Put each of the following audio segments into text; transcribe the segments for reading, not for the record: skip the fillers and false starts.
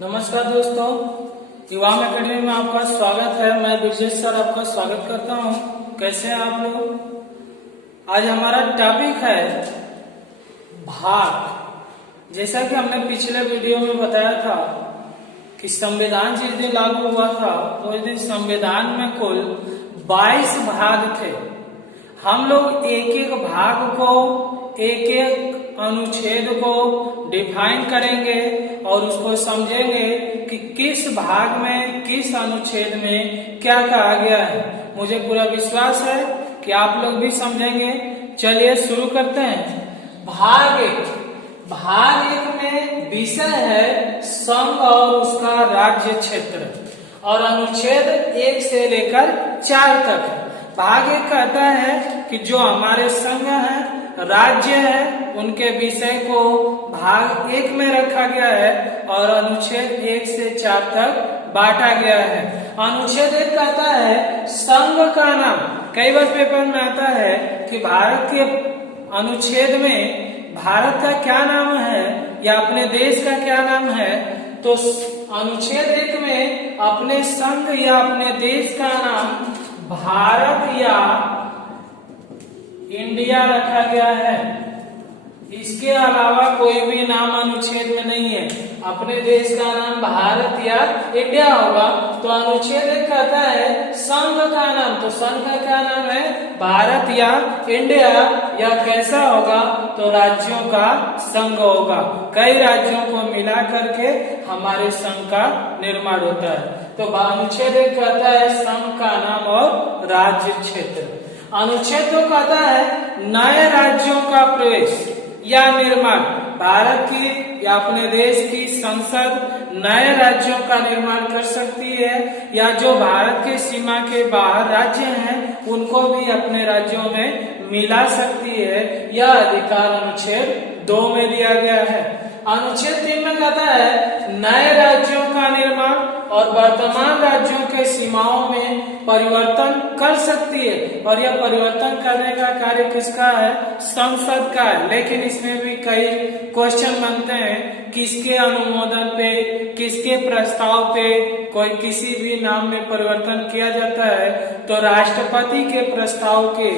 नमस्कार दोस्तों, युवाम एकेडमी में आपका स्वागत है। मैं ब्रजेश सर आपका स्वागत करता हूं। कैसे हैं आप लोग? आज हमारा टॉपिक है भाग। जैसा कि हमने पिछले वीडियो में बताया था कि संविधान जिस दिन लागू हुआ था तो उस दिन संविधान में कुल 22 भाग थे। हम लोग एक एक भाग को, एक एक अनुच्छेद को डिफाइन करेंगे और उसको समझेंगे कि किस भाग में, किस अनुच्छेद में क्या कहा गया है। मुझे पूरा विश्वास है कि आप लोग भी समझेंगे। चलिए शुरू करते हैं। भाग एक में विषय है संघ और उसका राज्य क्षेत्र और अनुच्छेद 1 से लेकर 4 तक है। भाग 1 कहता है कि जो हमारे संघ है, राज्य है, उनके विषय को भाग 1 में रखा गया है और अनुच्छेद 1 से 4 तक बांटा गया है। अनुच्छेद 1 कहता है संघ का नाम। कई बार पेपर में आता है कि भारत के अनुच्छेद में भारत का क्या नाम है या अपने देश का क्या नाम है, तो अनुच्छेद 1 में अपने संघ या अपने देश का नाम भारत या इंडिया रखा गया है। इसके अलावा कोई भी नाम अनुच्छेद में नहीं है। अपने देश का नाम भारत या इंडिया होगा तो अनुच्छेद 1 कहता है संघ का नाम। तो संघ का क्या नाम है? भारत या इंडिया। या कैसा होगा? तो राज्यों का संघ होगा। कई राज्यों को मिला करके हमारे संघ का निर्माण होता है। तो अनुच्छेद 1 कहता है संघ का नाम और राज्य क्षेत्र। अनुच्छेद 2 कहता है नए राज्यों का प्रवेश या निर्माण। भारत की या अपने देश की संसद नए राज्यों का निर्माण कर सकती है या जो भारत के सीमा के बाहर राज्य हैं उनको भी अपने राज्यों में मिला सकती है। यह अधिकार अनुच्छेद 2 में दिया गया है। अनुच्छेद 3 में कहता है नए राज्यों का निर्माण और वर्तमान राज्यों के सीमाओं में परिवर्तन कर सकती है। और यह परिवर्तन करने का कार्य किसका है? संसद का है। लेकिन इसमें भी कई क्वेश्चन बनते हैं, किसके अनुमोदन पे, किसके प्रस्ताव पे कोई किसी भी नाम में परिवर्तन किया जाता है। तो राष्ट्रपति के प्रस्ताव के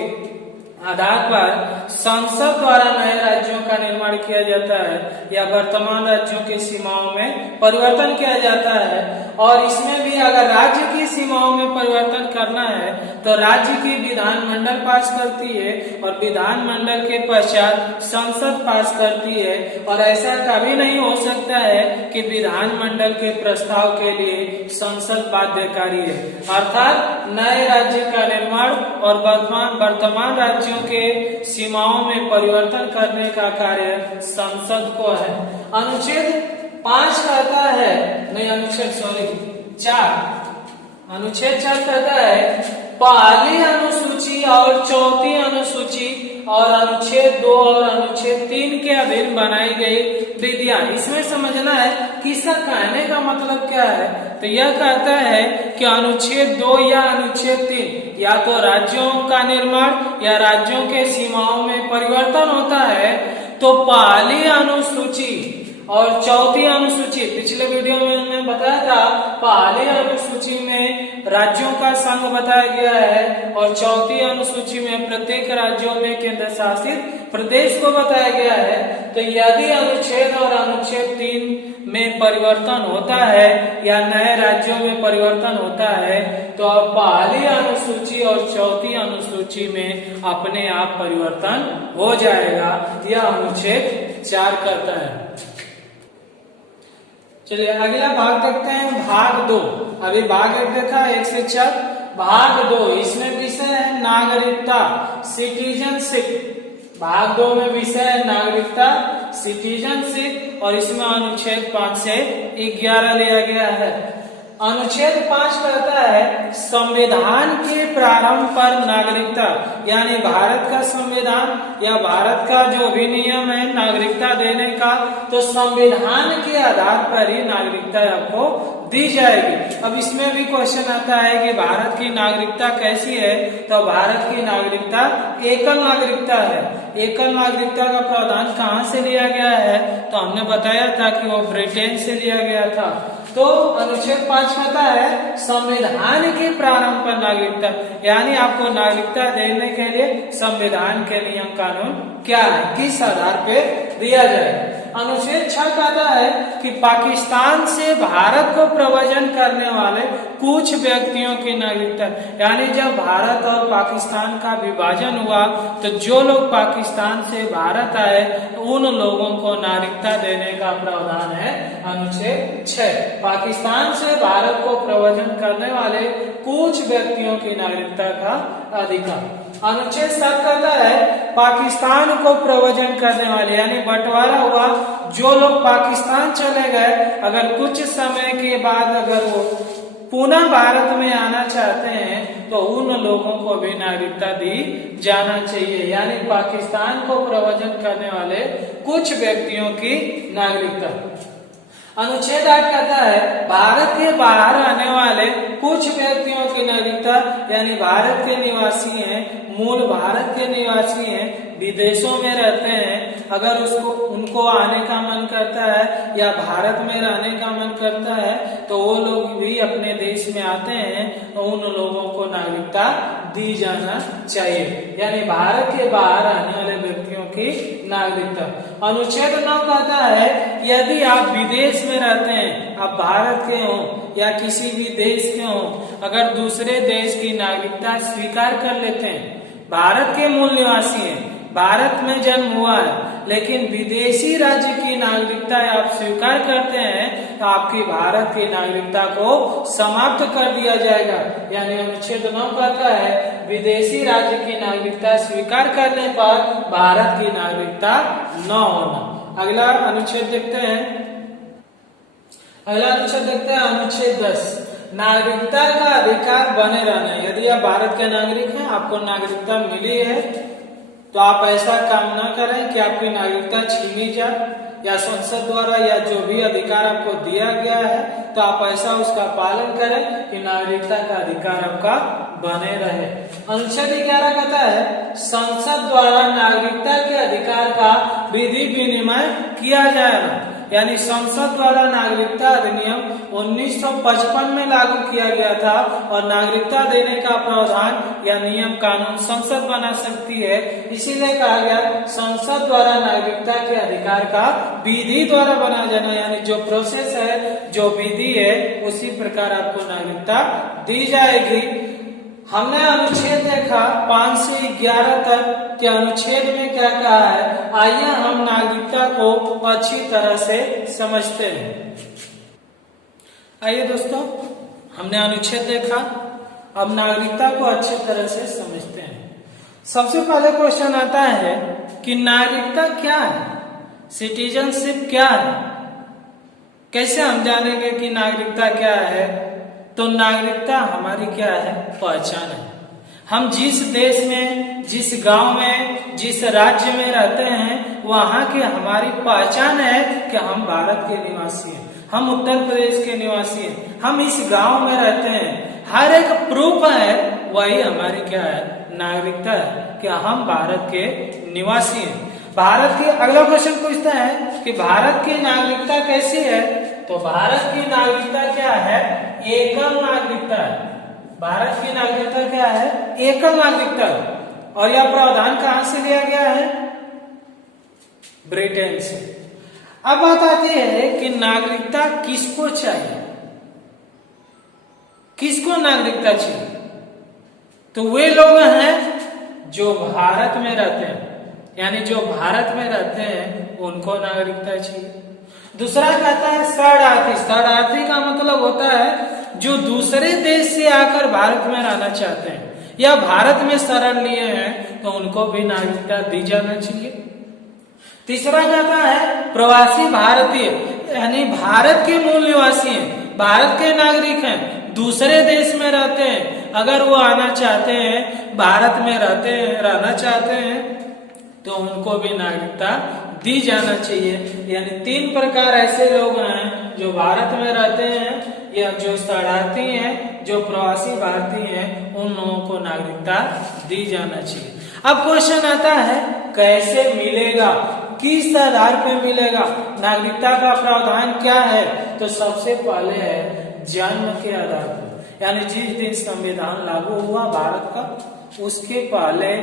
आधार पर संसद द्वारा नए राज्यों का निर्माण किया जाता है या वर्तमान राज्यों की सीमाओं में परिवर्तन किया जाता है। और इसमें भी अगर राज्य की सीमाओं में परिवर्तन करना है तो राज्य की विधानमंडल पास करती है और विधानमंडल के पश्चात संसद पास करती है। और ऐसा कभी नहीं हो सकता है कि विधानमंडल के प्रस्ताव के लिए संसद बाध्यकारी है। अर्थात नए राज्य का निर्माण और वर्तमान राज्यों के सीमाओं में परिवर्तन करने का कार्य संसद को है। अनुच्छेद 5 कहता है, नहीं अनुच्छेद 4, अनुच्छेद 4 कहता है पहली अनुसूची और चौथी अनुसूची और अनुच्छेद 2 और अनुच्छेद 3 के अधीन बनाई गई विधियां। इसमें समझना है कि इसका कहने का मतलब क्या है। तो यह कहता है कि अनुच्छेद 2 या अनुच्छेद 3 या तो राज्यों का निर्माण या राज्यों के सीमाओं में परिवर्तन होता है तो पहली अनुसूची और चौथी अनुसूची, पिछले वीडियो में मैंने बताया था, पहली अनुसूची में राज्यों का संघ बताया गया है और चौथी अनुसूची में प्रत्येक राज्यों में केंद्र शासित प्रदेश को बताया गया है। तो यदि अनुच्छेद और अनुच्छेद 3 में परिवर्तन होता है या नए राज्यों में परिवर्तन होता है तो पहली अनुसूची और चौथी अनुसूची में अपने आप परिवर्तन हो जाएगा। यह अनुच्छेद 4 करता है। चलिए अगला भाग देखते हैं, भाग 2। अभी भाग 1 देखा 1 से 4। भाग 2 इसमें विषय है नागरिकता, सिटीजनशिप। भाग 2 में विषय है नागरिकता, सिटीजनशिप और इसमें अनुच्छेद 5 से 11 लिया गया है। अनुच्छेद 5 कहता है संविधान के प्रारंभ पर नागरिकता, यानी भारत का संविधान या भारत का जो भी नियम है नागरिकता देने का, तो संविधान के आधार पर ही नागरिकता आपको दी जाएगी। अब इसमें भी क्वेश्चन आता है कि भारत की नागरिकता कैसी है, तो भारत की नागरिकता एकल नागरिकता है। एकल नागरिकता का प्रावधान कहाँ से लिया गया है, तो हमने बताया था कि वो ब्रिटेन से लिया गया था। तो अनुच्छेद 5 कहता है संविधान के प्रारंभ पर नागरिकता, यानी आपको नागरिकता देने के लिए संविधान के नियम कानून क्या है, किस आधार पे दिया जाए। अनुच्छेद 6 कहता है कि पाकिस्तान से भारत को प्रव्रजन करने वाले कुछ व्यक्तियों की नागरिकता, यानी जब भारत और पाकिस्तान का विभाजन हुआ तो जो लोग पाकिस्तान से भारत आए उन लोगों को नागरिकता देने का प्रावधान है अनुच्छेद 6। पाकिस्तान से भारत को प्रव्रजन करने वाले कुछ व्यक्तियों की नागरिकता का अधिकार। अनुच्छेद 7 कहता है पाकिस्तान को प्रव्रजन करने वाले, यानी बंटवारा हुआ, जो लोग पाकिस्तान चले गए अगर कुछ समय के बाद अगर वो पुनः भारत में आना चाहते हैं तो उन लोगों को भी नागरिकता दी जाना चाहिए, यानी पाकिस्तान को प्रव्रजन करने वाले कुछ व्यक्तियों की नागरिकता। अनुच्छेद 8 कहता है भारत के बाहर आने वाले कुछ व्यक्तियों की नागरिकता, यानी भारत के निवासी हैं, मूल भारत के निवासी हैं, विदेशों में रहते हैं, अगर उनको आने का मन करता है या भारत में रहने का मन करता है तो वो लोग भी अपने देश में आते हैं, तो उन लोगों को नागरिकता दी जाना चाहिए, यानी भारत के बाहर आने वाले व्यक्तियों की नागरिकता। अनुच्छेद 9 कहता है यदि आप विदेश में रहते हैं, आप भारत के हो या किसी भी देश के हो, अगर दूसरे देश की नागरिकता स्वीकार कर लेते हैं, भारत के मूल निवासी हैं, भारत में जन्म हुआ है, लेकिन विदेशी राज्य की नागरिकता आप स्वीकार करते हैं तो आपकी भारत की नागरिकता को समाप्त कर दिया जाएगा। यानी अनुच्छेद 9 कहता है विदेशी राज्य की नागरिकता स्वीकार करने पर भारत की नागरिकता न होना। अगला अनुच्छेद देखते हैं, अनुच्छेद 10 नागरिकता का अधिकार बने रहना। यदि आप भारत के नागरिक हैं, आपको नागरिकता मिली है, तो आप ऐसा काम न करें कि आपकी नागरिकता छीनी जाए, या संसद द्वारा या जो भी अधिकार आपको दिया गया है तो आप ऐसा उसका पालन करें कि नागरिकता का अधिकार आपका बने रहे। अनुच्छेद 11 कहता है संसद द्वारा नागरिकता के अधिकार का विधि विनिमय किया जाएगा, यानी संसद द्वारा नागरिकता अधिनियम 1955 में लागू किया गया था और नागरिकता देने का प्रावधान या नियम कानून संसद बना सकती है। इसीलिए कहा गया संसद द्वारा नागरिकता के अधिकार का विधि द्वारा बना जाना, यानी जो प्रोसेस है, जो विधि है, उसी प्रकार आपको नागरिकता दी जाएगी। हमने अनुच्छेद देखा 5 से 11 तक के अनुच्छेद में क्या कहा है, आइए हम नागरिकता को अच्छी तरह से समझते हैं। आइए दोस्तों, हमने अनुच्छेद देखा, अब नागरिकता को अच्छी तरह से समझते हैं। सबसे पहले क्वेश्चन आता है कि नागरिकता क्या है, सिटीजनशिप क्या है, कैसे हम जानेंगे कि नागरिकता क्या है। तो नागरिकता हमारी क्या है, पहचान है। हम जिस देश में, जिस गांव में, जिस राज्य में रहते हैं, वहां की हमारी पहचान है कि हम भारत के निवासी हैं, हम उत्तर प्रदेश के निवासी हैं, हम इस गांव में रहते हैं। हर एक प्रूफ है, वही हमारी क्या है, नागरिकता है कि हम भारत के निवासी हैं। भारत की अगला क्वेश्चन पूछता है कि भारत की नागरिकता कैसी है, तो भारत की नागरिकता क्या है, एकल नागरिकता है। भारत की नागरिकता क्या है, एकल नागरिकता है। और यह प्रावधान कहां से लिया गया है, ब्रिटेन से। अब बात आती है कि नागरिकता किसको चाहिए, किसको नागरिकता चाहिए। तो वे लोग हैं जो भारत में रहते हैं, यानी जो भारत में रहते हैं उनको नागरिकता चाहिए। दूसरा कहता है शरणार्थी। शरणार्थी का मतलब होता है जो दूसरे देश से आकर भारत में रहना चाहते हैं या भारत में शरण लिए हैं, तो उनको भी नागरिकता दी जाना चाहिए। तीसरा कहता है प्रवासी भारतीय, यानी भारत के मूल निवासी हैं, भारत के नागरिक हैं, दूसरे देश में रहते हैं, अगर वो आना चाहते हैं, भारत में रहना चाहते हैं, तो उनको भी नागरिकता दी जाना चाहिए। यानी 3 प्रकार ऐसे लोग हैं जो भारत में रहते हैं या जो शरणार्थी हैं, जो प्रवासी भारतीय हैं, उन लोगों को नागरिकता दी जाना चाहिए। अब क्वेश्चन आता है कैसे मिलेगा, किस आधार पे मिलेगा, नागरिकता का प्रावधान क्या है? तो सबसे पहले है जन्म के आधार पर, यानी जिस दिन संविधान लागू हुआ भारत का, उसके पहले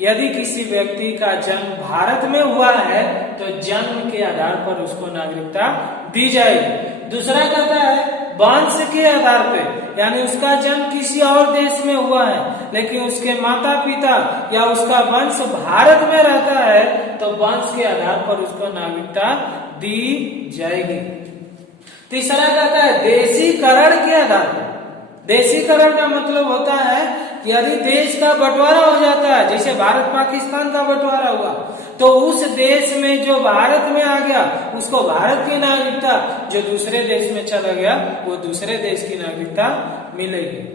यदि किसी व्यक्ति का जन्म भारत में हुआ है तो जन्म के आधार पर उसको नागरिकता दी जाएगी। दूसरा कहता है वंश के आधार पे, यानी उसका जन्म किसी और देश में हुआ है लेकिन उसके माता पिता या उसका वंश भारत में रहता है तो वंश के आधार पर उसको नागरिकता दी जाएगी। तीसरा कहता है देशीकरण के आधार पर। देशीकरण का मतलब होता है यदि देश का बंटवारा हो जाता है, जैसे भारत पाकिस्तान का बंटवारा हुआ, तो उस देश में जो भारत में आ गया उसको भारत की नागरिकता, जो दूसरे देश में चला गया वो दूसरे देश की नागरिकता मिलेगी।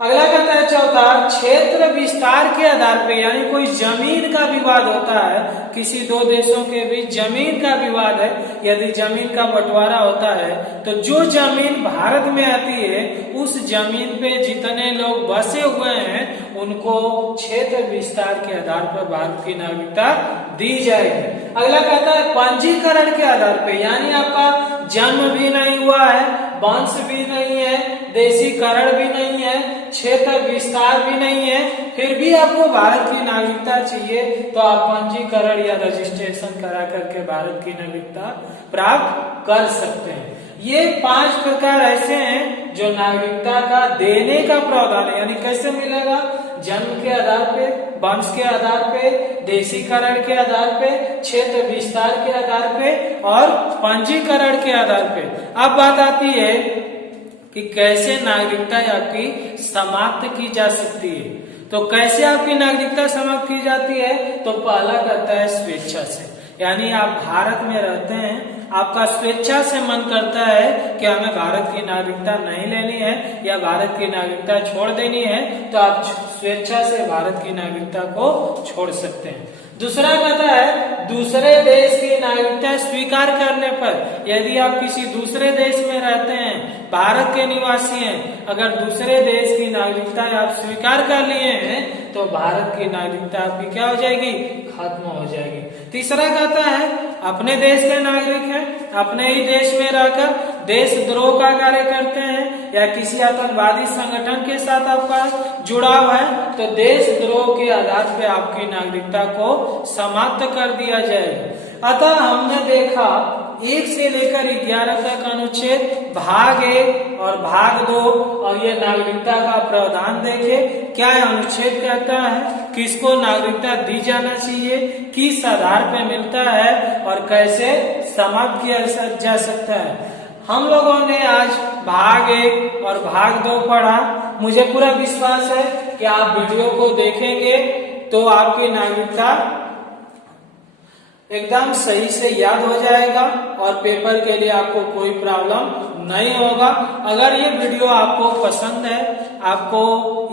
अगला कहता है चौथा क्षेत्र विस्तार के आधार पे, यानी कोई जमीन का विवाद होता है, किसी 2 देशों के बीच जमीन का विवाद है, यदि जमीन का बंटवारा होता है तो जो जमीन भारत में आती है उस जमीन पे जितने लोग बसे हुए हैं उनको क्षेत्र विस्तार के आधार पर भारत की नागरिकता दी जाएगी। अगला कहता है पंजीकरण के आधार पे, यानी आपका जन्म भी नहीं हुआ है, वंश भी नहीं है, देशीकरण भी नहीं है, क्षेत्र विस्तार भी नहीं है, फिर भी आपको भारत की नागरिकता चाहिए तो आप पंजीकरण या रजिस्ट्रेशन करा करके भारत की नागरिकता प्राप्त कर सकते हैं। ये 5 प्रकार ऐसे हैं जो नागरिकता का देने का प्रावधान है, यानी कैसे मिलेगा, जन्म के आधार पे, वंश के आधार पे, देशीकरण के आधार पे, क्षेत्र विस्तार के आधार पे और पंजीकरण के आधार पे। अब बात आती है कि कैसे नागरिकता आपकी समाप्त की जा सकती है। तो कैसे आपकी नागरिकता समाप्त की जाती है? तो पहला कहता है स्वेच्छा से, यानी आप भारत में रहते हैं, आपका स्वेच्छा से मन करता है कि हमें भारत की नागरिकता नहीं लेनी है या भारत की नागरिकता छोड़ देनी है, तो आप स्वेच्छा से भारत की नागरिकता को छोड़ सकते हैं। दूसरा कहता है दूसरे देश की नागरिकता स्वीकार करने पर, यदि आप किसी दूसरे देश में रहते हैं, भारत के निवासी हैं, अगर दूसरे देश की नागरिकता आप स्वीकार कर लिए हैं तो भारत की नागरिकता आपकी क्या हो जाएगी, खत्म हो जाएगी। तीसरा कहता है अपने देश के नागरिक हैं, अपने ही देश में रहकर देशद्रोह का कार्य करते हैं या किसी आतंकवादी संगठन के साथ आपका जुड़ाव है तो देशद्रोह के आधार पर आपकी नागरिकता को समाप्त कर दिया जाएगा। अतः हमने देखा 1 से लेकर 11 तक अनुच्छेद भाग 1 और भाग 2 और ये नागरिकता का प्रावधान देखे। क्या अनुच्छेद कहता है, किसको नागरिकता दी जाना चाहिए, किस आधार पे मिलता है और कैसे समाप्त किया जा सकता है। हम लोगों ने आज भाग 1 और भाग 2 पढ़ा। मुझे पूरा विश्वास है कि आप वीडियो को देखेंगे तो आपकी नागरिकता एकदम सही से याद हो जाएगा और पेपर के लिए आपको कोई प्रॉब्लम नहीं होगा। अगर ये वीडियो आपको पसंद है, आपको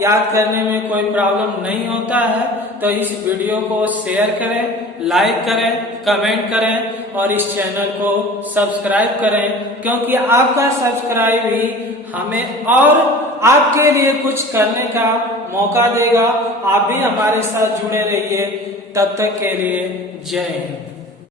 याद करने में कोई प्रॉब्लम नहीं होता है तो इस वीडियो को शेयर करें, लाइक करें, कमेंट करें और इस चैनल को सब्सक्राइब करें, क्योंकि आपका सब्सक्राइब ही हमें और आपके लिए कुछ करने का मौका देगा। आप भी हमारे साथ जुड़े रहिए। तब तक के लिए जय हिंद।